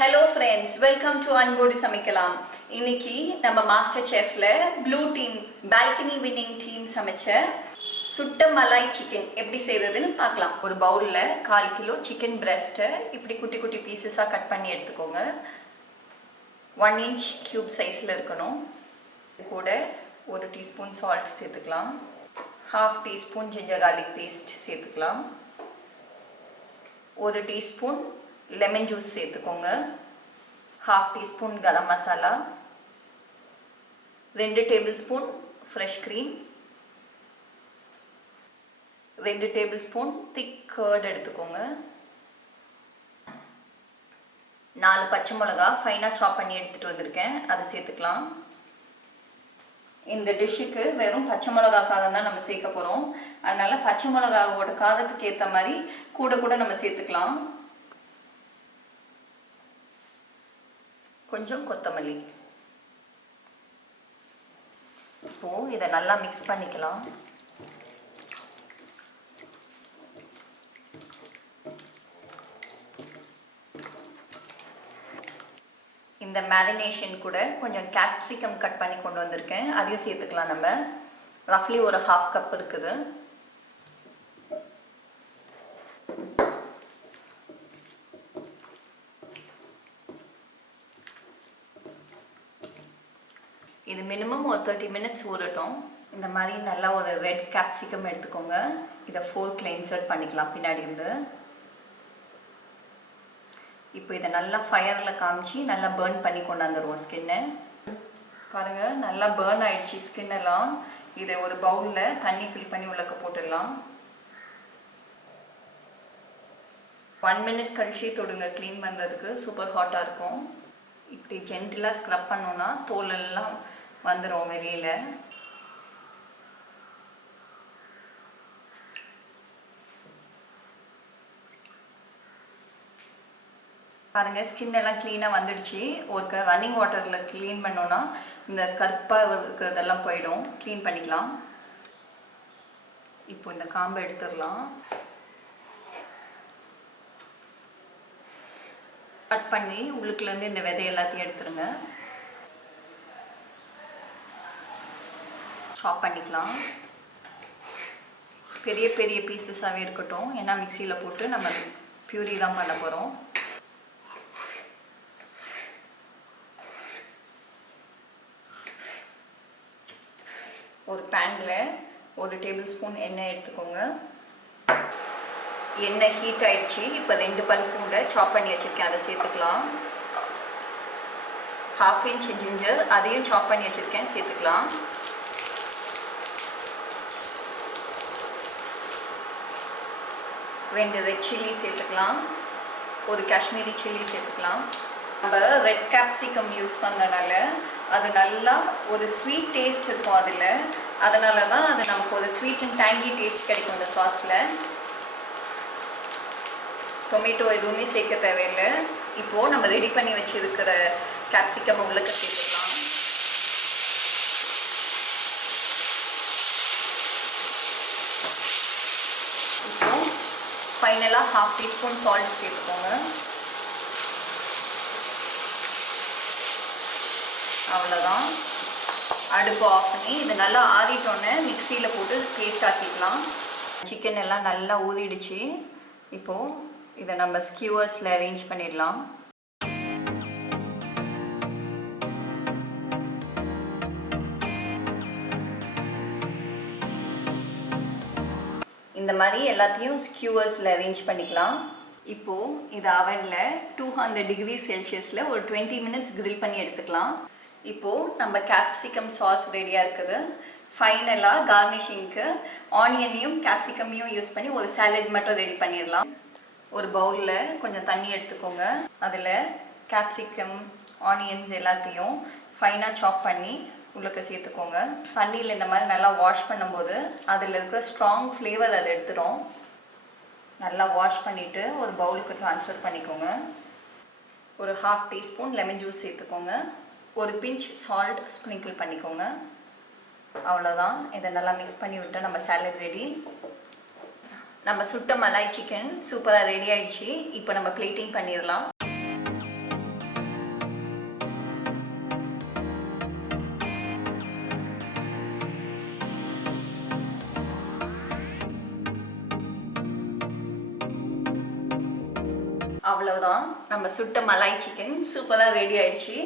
Hello friends, welcome to Anbodi Samikalam. இன்னைக்கு நம்ம master செஃப்ல blue team balcony winning team சமைச்ச சுட்ட மலாய் சிக்கன் எப்படி செய்யறதுன்னு பார்க்கலாம். ஒரு பவுல்ல 1/4 கிலோ சிக்கன் பிரஸ்ட்டை இப்படி குட்டி குட்டி பீசஸா கட் பண்ணி எடுத்துக்கோங்க. 1 inch கியூப் சைஸ்ல இருக்கணும். கூட 1 டீஸ்பூன் சால்ட் சேர்த்துக்கலாம். 1/2 டீஸ்பூன் ஜிஞ்சர் garlic பேஸ்ட் சேர்த்துக்கலாம். 1 டீஸ்பூன் லெமன் ஜூஸ் சேர்த்துக்கோங்க. 1/2 teaspoon garam masala, 2 tablespoon fresh cream, 2 tablespoon thick curd எடுத்துக்கோங்க. 4 பச்சை மிளகா ஃபைனாக சாப் பண்ணி எடுத்துகிட்டு வந்திருக்கேன், அதை சேர்த்துக்கலாம். இந்த டிஷ்ஷுக்கு வெறும் பச்சை மிளகா காரம் தான் நம்ம சேர்க்க போகிறோம். அதனால் பச்சை மிளகாவோட காரத்துக்கு ஏற்ற மாதிரி கூட நம்ம சேர்த்துக்கலாம். கொஞ்சம் கொத்தமல்லி. இப்போ இதை நல்லா மிக்ஸ் பண்ணிக்கலாம். இந்த மேரினேஷன் கூட கொஞ்சம் கேப்சிகம் கட் பண்ணி கொண்டு வந்திருக்கேன், அதையும் சேர்த்துக்கலாம். நம்ம ரஃப்லி ஒரு 1/2 கப் இருக்குது. இது மினிமம் ஒரு 30 minutes ஊறட்டும். இந்த மாதிரி நல்லா ஒரு ரெட் கேப்சிகம் எடுத்துக்கோங்க. இதை ஃபோர்க்ல இன்சர்ட் பண்ணிக்கலாம் பின்னாடி இருந்து. இப்போ இதை நல்லா ஃபயரில் காமிச்சு நல்லா பேர்ன் பண்ணி கொண்டாந்துருவோம் ஸ்கின்னை. பாருங்கள், நல்லா பேர்ன் ஆயிடுச்சு ஸ்கின் எல்லாம். இதை ஒரு பவுலில் தண்ணி ஃபில் பண்ணி உள்ளக்க போட்டுடலாம். 1 minute கழிச்சு தொடுங்க, க்ளீன் பண்ணுறதுக்கு சூப்பர் ஹாட்டாக இருக்கும். இப்படி ஜென்டிலாக ஸ்க்ரப் பண்ணோன்னா தோலெல்லாம் வந்துடும் வெளியில். பாருங்கள், ஸ்கின் எல்லாம் க்ளீனாக வந்துடுச்சு. ஒரு ரன்னிங் வாட்டரில் க்ளீன் பண்ணோன்னா இந்த கருப்பாக இருக்கிறதெல்லாம் போயிடும். க்ளீன் பண்ணிக்கலாம். இப்போ இந்த காம்பை எடுத்துடலாம். கட் பண்ணி உள்ளுக்குலேருந்து இந்த விதை எல்லாத்தையும் எடுத்துருங்க. சாப் பண்ணிக்கலாம். பெரிய பெரிய பீசஸாகவே இருக்கட்டும், ஏன்னா மிக்சியில் போட்டு நம்ம பியூரி தான் பண்ண போகிறோம். ஒரு பேனில் 1 டேபிள்ஸ்பூன் எண்ணெய் எடுத்துக்கோங்க. எண்ணெய் ஹீட் ஆயிடுச்சு. இப்போ 2 பல் பூண்டை சாப் பண்ணி வச்சுருக்கேன், அதை சேர்த்துக்கலாம். 1/2 inch ஜிஞ்சர், அதையும் சாப் பண்ணி வச்சுருக்கேன், சேர்த்துக்கலாம். 2 ரெட் சில்லி சேர்த்துக்கலாம். 1 காஷ்மீரி சில்லி சேர்த்துக்கலாம். நம்ம ரெட் கேப்சிகம் யூஸ் பண்ணனால அது நல்லா ஒரு ஸ்வீட் டேஸ்ட் இருக்கும் அதில். அதனால தான் அது நமக்கு ஒரு ஸ்வீட் அண்ட் டேங்கி டேஸ்ட் கிடைக்கும் இந்த சாஸில். டொமேட்டோ எதுவுமே சேர்க்க தேவையில்லை. இப்போது நம்ம ரெடி பண்ணி வச்சுருக்கிற கேப்சிகம் உள்ளக்க சேர்த்துக்கலாம். இப்போது ஃபைனலாக 1/2 டீஸ்பூன் சால்ட் சேர்த்துக்கோங்க. அவ்வளோதான். அடுப்பு ஆஃப் பண்ணி இது நல்லா ஆறிட்டோன்னே மிக்சியில் போட்டு பேஸ்ட் ஆக்கிக்கலாம். சிக்கன் எல்லாம் நல்லா ஊறிடுச்சு. இப்போது இதை நம்ம ஸ்கியூவர்ஸில் அரேஞ்ச் பண்ணிடலாம். இந்த மாதிரி எல்லாத்தையும் ஸ்கியூவர்ஸில் அரேஞ்ச் பண்ணிக்கலாம். இப்போது இது அவனில் 200 டிகிரி செல்சியஸில் ஒரு 20 minutes கிரில் பண்ணி எடுத்துக்கலாம். இப்போது நம்ம கேப்சிகம் சாஸ் ரெடியாக இருக்குது. ஃபைனலாக கார்னிஷிங்க்கு ஆனியனையும் கேப்சிகமையும் யூஸ் பண்ணி ஒரு சாலட் மட்டும் ரெடி பண்ணிடலாம். ஒரு பவுலில் கொஞ்சம் தண்ணி எடுத்துக்கோங்க. அதில் கேப்சிகம், ஆனியன்ஸ் எல்லாத்தையும் ஃபைனாக சாப் பண்ணி உள்ளக்க சேர்த்துக்கோங்க. தண்ணியில் இந்த மாதிரி நல்லா வாஷ் பண்ணும்போது அதில் இருக்கிற ஸ்ட்ராங் ஃப்ளேவர் அதை எடுத்துடும். நல்லா வாஷ் பண்ணிவிட்டு ஒரு பவுலுக்கு ட்ரான்ஸ்ஃபர் பண்ணிக்கோங்க. ஒரு 1/2 டீஸ்பூன் லெமன் ஜூஸ் சேர்த்துக்கோங்க. ஒரு பிஞ்ச் சால்ட் ஸ்ப்ரிங்கிள் பண்ணிக்கோங்க. அவ்வளோதான். இதை நல்லா மிக்ஸ் பண்ணி விட்டு நம்ம சாலட் ரெடி. நம்ம சுட்ட மலாய் சிக்கன் சூப்பராக ரெடி ஆயிடுச்சு. இப்போ நம்ம பிளேட்டிங் பண்ணிடலாம். அவ்வளவுதான் நம்ம சுட்ட மலாய் சிக்கன் சூப்பராக ரெடி ஆயிடுச்சு.